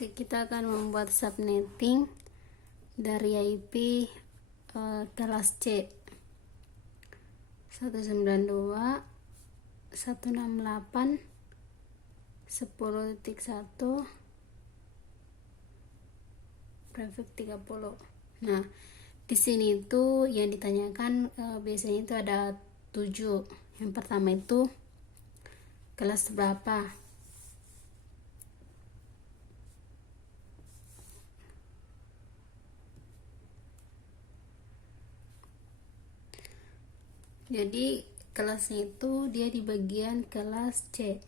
Kita akan membuat subnetting dari IP kelas C 192.168.10.1 prefix 30. Nah, di sini itu yang ditanyakan biasanya itu ada 7. Yang pertama itu kelas berapa? Jadi kelasnya itu dia di bagian kelas C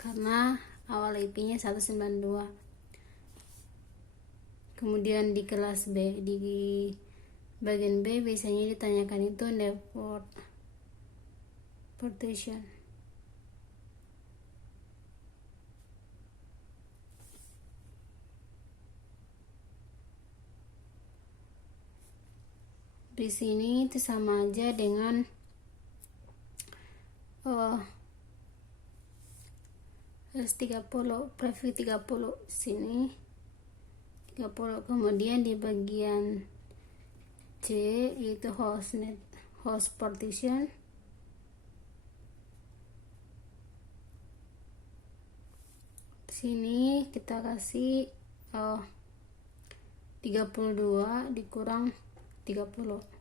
karena awal IP-nya 192. Kemudian di kelas B, di bagian B biasanya ditanyakan itu network partition. Di sini itu sama aja dengan S30 prefix 30 sini 30. Kemudian di bagian C itu host partition. Sini kita kasih 32 dikurang 30.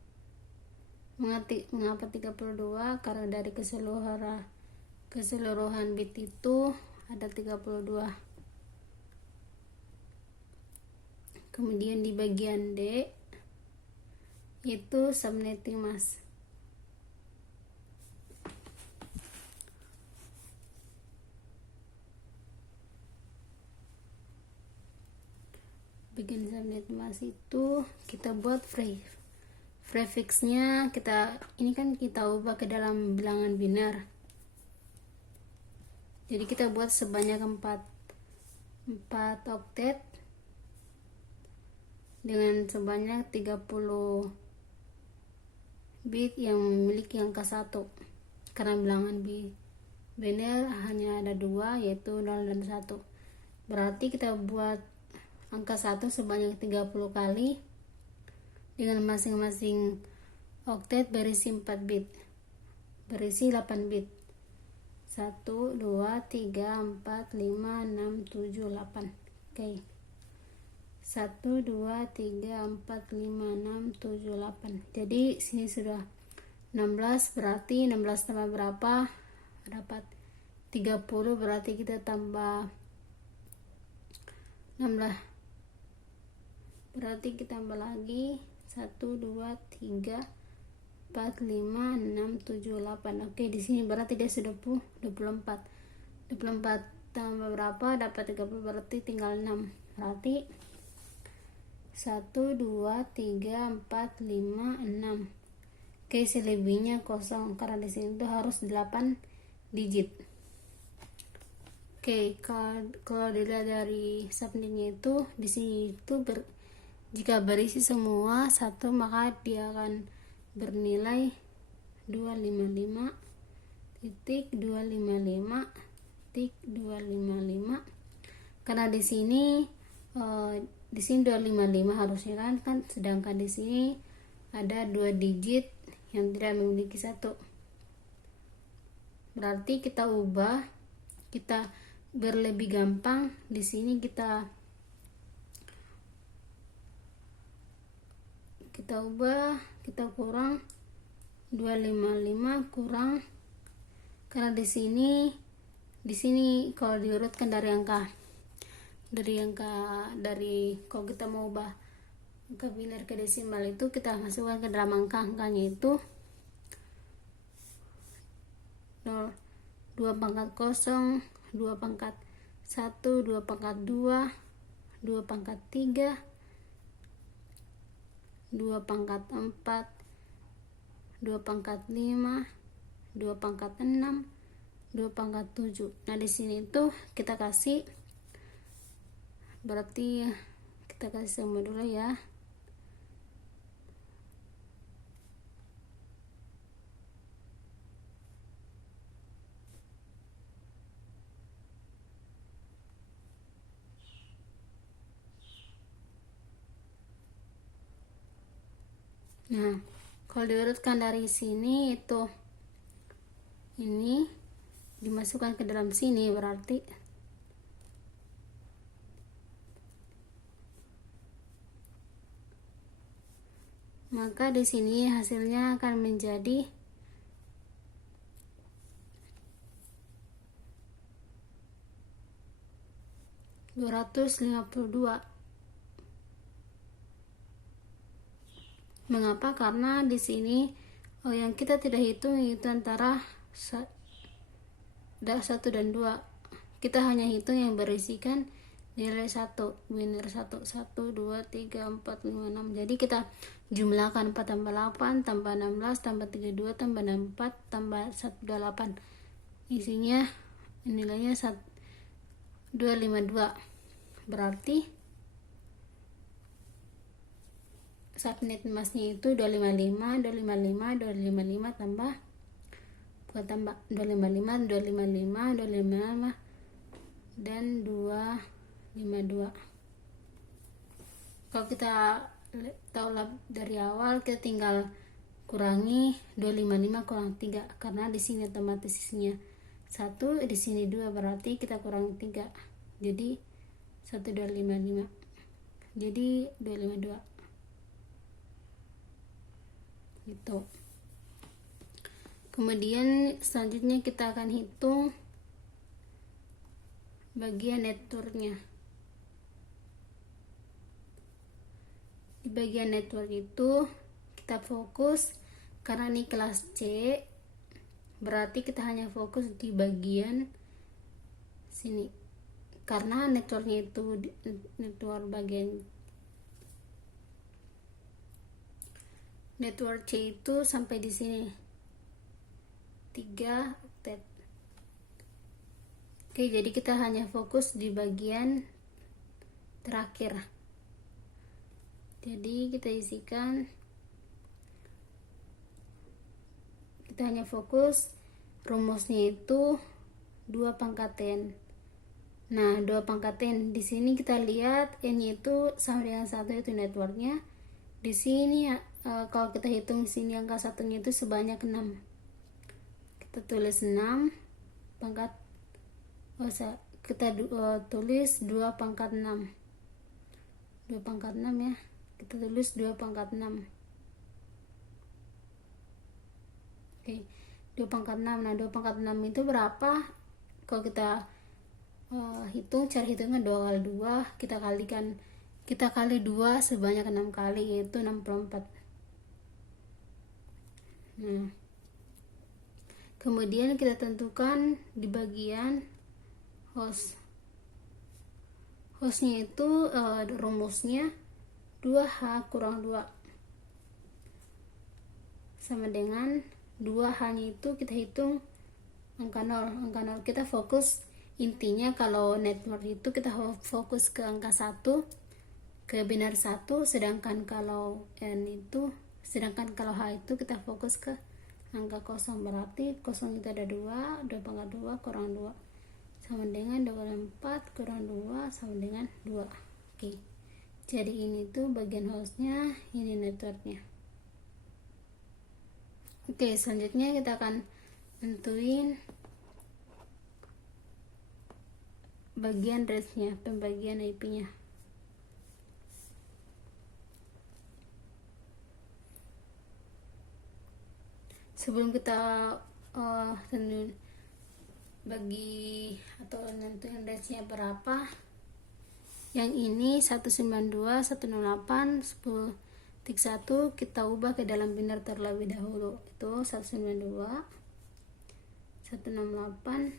Mengapa 32? Karena dari keseluruhan bit itu ada 32. Kemudian di bagian D itu subnetting mask. Bagian subnetting mask itu kita buat prefixnya ini kan kita ubah ke dalam bilangan biner. Jadi kita buat sebanyak 4 oktet dengan sebanyak 30 bit yang memiliki angka 1. Karena bilangan biner hanya ada 2, yaitu 0 dan 1. Berarti kita buat angka 1 sebanyak 30 kali dengan masing-masing oktet berisi 4 bit, berisi 8 bit. 1, 2, 3, 4, 5, 6, 7, 8. Oke. 1, 2, 3, 4, 5, 6, 7, 8. Jadi sini sudah 16, berarti 16 tambah berapa? Dapat 30, berarti kita tambah 16. Berarti kita tambah lagi 1, 2, 3, 4, 5, 6, 7, 8. Oke, di sini berarti dia sudah 24. 24 tambah berapa? Dapat 30, berarti tinggal 6. Berarti 1, 2, 3, 4, 5, 6. Oke, selebihnya kosong karena di sini tuh harus 8 digit. Oke, kalau dilihat dari subnetnya itu di sini itu jika berisi semua 1, maka dia akan bernilai 255.255.255 karena di sini 255 harusnya kan, sedangkan di sini ada 2 digit yang tidak memiliki 1. Berarti kita berlebih gampang. Di sini kita kurang 255 kurang, karena di sini kalau diurutkan dari kalau kita mau ubah angka biner ke desimal itu kita masukkan ke dalam angkanya itu 0, 2 pangkat 0, 2 pangkat 1, 2 pangkat 2, 2 pangkat 3, 2 pangkat 4, 2 pangkat 5, 2 pangkat 6, 2 pangkat 7. Nah, di sini tuh kita kasih, berarti kita kasih semua dulu ya. Nah, kalau diurutkan dari sini itu ini dimasukkan ke dalam sini, berarti maka di sini hasilnya akan menjadi 252. Mengapa? Karena di sini yang kita tidak hitung itu antara 1 dan 2. Kita hanya hitung yang berisikan nilai 1, biner 1, 1, 2, 3, 4, 5, 6. Jadi kita jumlahkan 4 tambah 8 tambah 16 tambah 32 tambah 64 tambah 128. Isinya nilainya 252. Berarti subnet emasnya itu 255 255 255 tambah 255 255 255 dan 252. Kalau kita tahu dari awal, kita tinggal kurangi 255 kurang 3, karena di sini otomatis isinya 1, di sini 2, berarti kita kurangi 3, jadi 1255, jadi 252 gitu. Kemudian selanjutnya kita akan hitung bagian networknya. Di bagian network itu kita fokus, karena ini kelas C, berarti kita hanya fokus di bagian sini, karena networknya itu network bagian network C itu sampai di sini 3 oktet. Oke, jadi kita hanya fokus di bagian terakhir. Jadi kita isikan, kita hanya fokus rumusnya itu 2 pangkat n. Nah, 2 pangkat n di sini kita lihat n itu sama dengan 1, itu networknya. Di sini kalau kita hitung di sini angka satunya itu sebanyak 6. Kita tulis 6 pangkat kita tulis 2 pangkat 6. 2 pangkat 6 ya. Kita tulis 2 pangkat 6. Oke, 2 pangkat 6. Nah, 2 pangkat 6 itu berapa? Kalau kita hitung, cara hitungnya 2 kali 2, kita kali 2 sebanyak 6 kali, yaitu 64. Nah, kemudian kita tentukan di bagian hostnya itu rumusnya 2H kurang 2 sama dengan 2H nya itu kita hitung angka 0. Angka 0 kita fokus, intinya kalau network itu kita fokus ke angka 1, ke biner 1, sedangkan kalau kalau H itu kita fokus ke angka 0. Berarti 0 itu ada 2 pangkat 2 kurang 2 sama dengan 24 kurang 2 sama dengan 2. Oke, jadi ini tuh bagian hostnya, ini networknya. Oke, selanjutnya kita akan tentuin bagian range-nya, pembagian IP-nya. Sebelum kita tentuin bagi atau nentuin range-nya berapa, yang ini 192 108 10 1 kita ubah ke dalam biner terlebih dahulu. Itu 192 168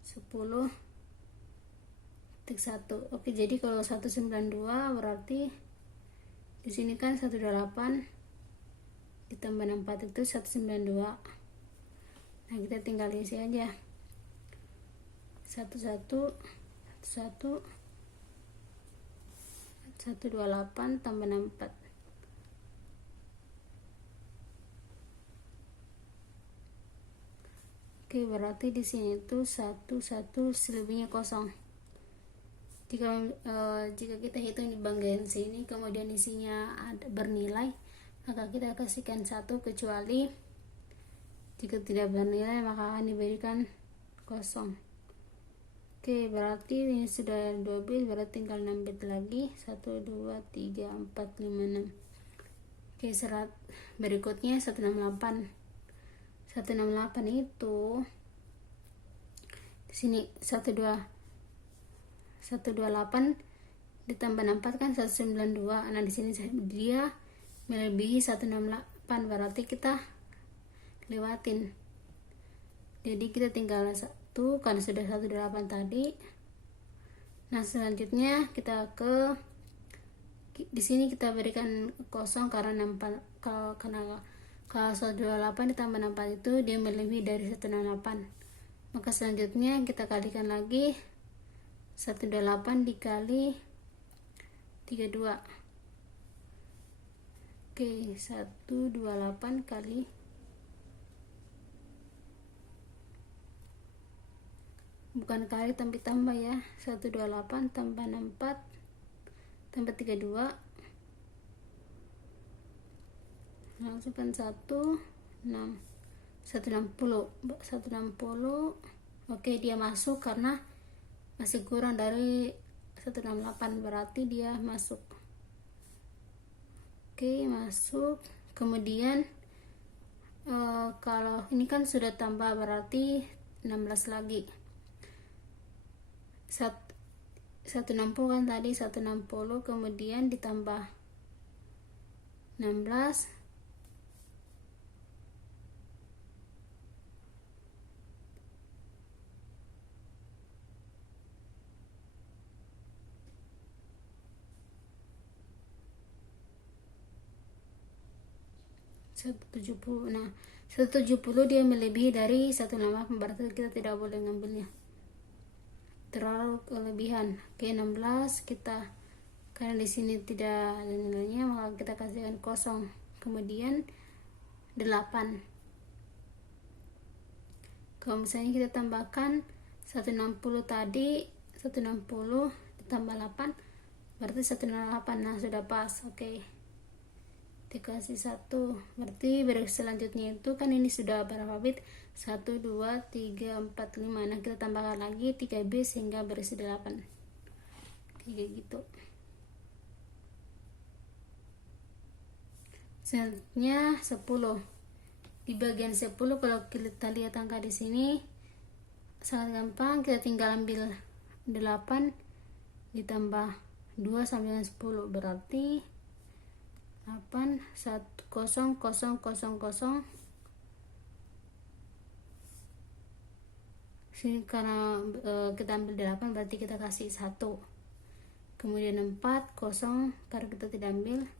10 1. Oke, jadi kalau 192 berarti di sini kan 128 ditambah 64 itu 192. Nah, kita tinggal isi aja 128 tambah 64. Oke, berarti di sini itu 11 selebihnya kosong. Jika kita hitung di bagian sini kemudian isinya bernilai, maka kita kasihkan 1, kecuali jika tidak bernilai maka akan diberikan kosong. Oke, berarti ini sudah 2 bit, berarti tinggal 6 bit lagi. 1 2 3 4 5 6. Oke, serat berikutnya 168. 168 itu di sini 128 ditambah 64 kan 192. Nah, di sini dia melebihi 168, berarti kita lewatin. Jadi kita tinggal 1 karena sudah 128 tadi. Nah, selanjutnya kita di sini kita berikan kosong karena 64, kalau 128 ditambah 64 itu dia melebihi dari 168. Maka selanjutnya kita kalikan lagi 128 dikali 32. Oke, 128 kali bukan kali tapi tambah ya, 128 tambah 64 tambah 32 langsung kan 160. Oke, dia masuk karena masih kurang dari 168, berarti dia masuk. Oke, masuk. Kemudian kalau ini kan sudah tambah, berarti 16 lagi. 160 kan tadi, 160 kemudian ditambah 16 170. Nah, 170 dia melebihi dari 168, berarti kita tidak boleh ngambilnya, terlalu kelebihan. Oke, 16 kita, karena di sini tidak ada nilainya maka kita kasihkan kosong. Kemudian 8. Kalau misalnya kita tambahkan 160 tadi, 160 ditambah 8 berarti 108. Nah, sudah pas. Oke, dikasih 1, berarti selanjutnya itu kan ini sudah berapa bit, 1 2 3 4 5. Nah, kita tambahkan lagi 3 bit sehingga berisi 8. Kayak gitu. Selanjutnya 10. Di bagian 10 kalau kita lihat angka di sini sangat gampang, kita tinggal ambil 8 ditambah 2 sampai dengan 10, berarti 8 1 0 0 0 0. Sini karena kita ambil 8 berarti kita kasih 1. Kemudian 4 0 karena kita tidak ambil,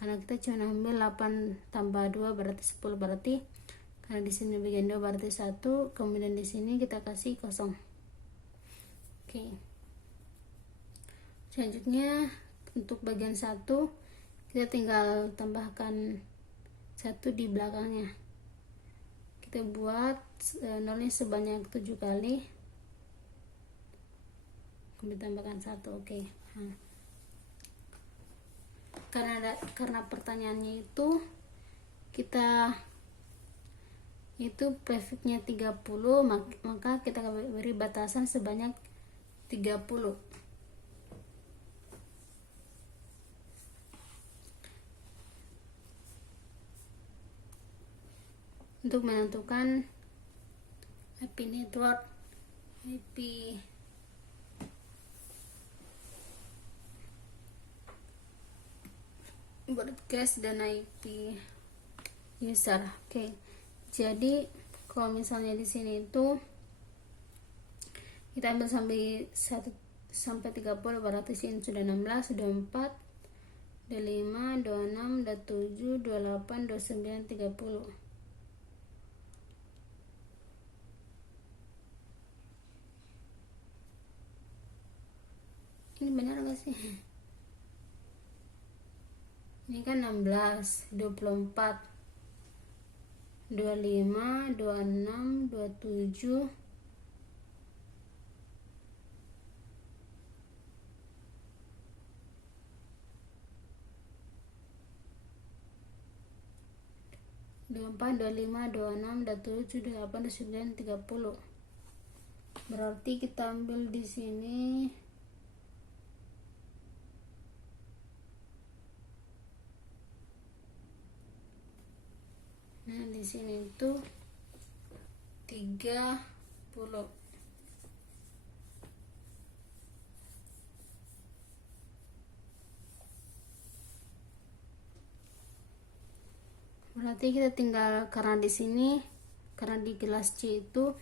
karena kita cuma ambil 8 tambah 2 berarti 10, berarti karena di sini bagian 2 berarti 1, kemudian di sini kita kasih 0. Oke. Selanjutnya untuk bagian 1 kita tinggal tambahkan 1 di belakangnya. Kita buat nolnya sebanyak 7 kali, kemudian tambahkan 1. Oke. Nah, karena pertanyaannya itu kita itu prefixnya 30, maka kita beri batasan sebanyak 30. Untuk menentukan IP network, IP broadcast dan IP user. Oke. Jadi kalau misalnya di sini itu kita ambil sampai 1 sampai 30, berarti sini sudah 16, sudah 4, sudah 5, 26, sudah 7, 28, 29, 30. Ini benar gak sih? Ini kan 16, 24, 25, 26, 27, 28, 24, 25, 26, 27, 28, 29, 30. Berarti kita ambil di sini di sini itu 30. Berarti kita tinggal, karena di sini, karena di kelas C itu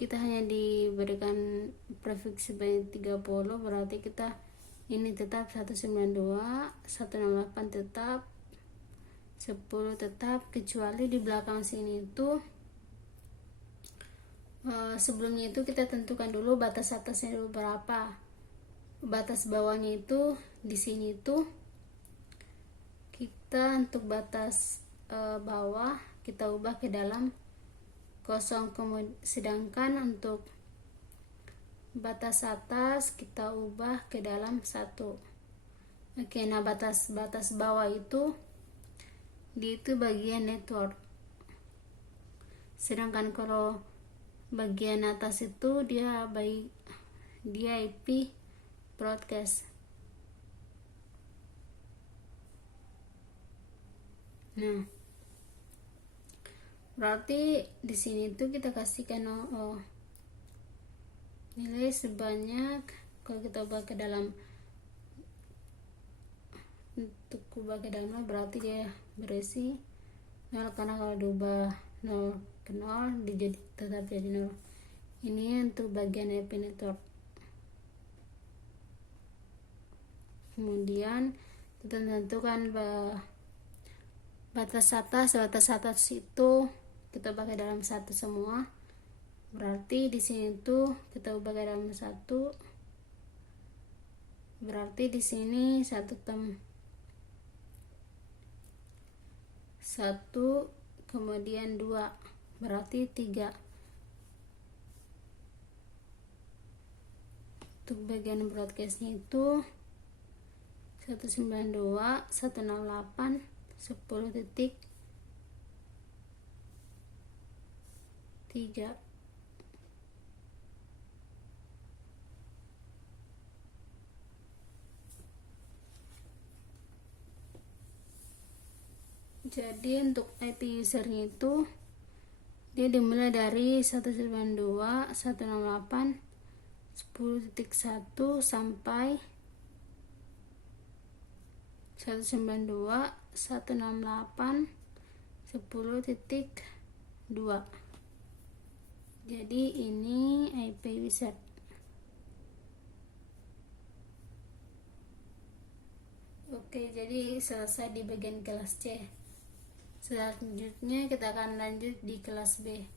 kita hanya diberikan prefix sebanyak 30, berarti kita ini tetap 192, 168 tetap, 10 tetap, kecuali di belakang sini itu sebelumnya itu kita tentukan dulu batas atasnya dulu berapa, batas bawahnya itu di sini itu kita untuk batas bawah kita ubah ke dalam kosong, sedangkan untuk batas atas kita ubah ke dalam 1. Oke, nah batas bawah itu itu bagian network, sedangkan kalau bagian atas itu dia IP broadcast. Nah, berarti di sini tuh kita kasihkan nilai sebanyak, kalau kita ubah ke dalam, untuk ubah ke dalam berarti dia berisi 0, karena kalau diubah 0 ke 0 tetap jadi 0. Ini untuk bagian IP network. Kemudian kita tentukan batas atas itu kita pakai dalam 1 semua. Berarti di sini tuh kita ubah ke dalam 1. Berarti di sini 1 kemudian 2 berarti 3. Untuk bagian broadcastnya itu 192, 168, 10.3. Jadi untuk IP usernya itu dia dimulai dari 192, 168, 10.1 sampai 192, 168, 10.2. Jadi ini IP user. Oke, jadi selesai di bagian kelas C. Selanjutnya kita akan lanjut di kelas B.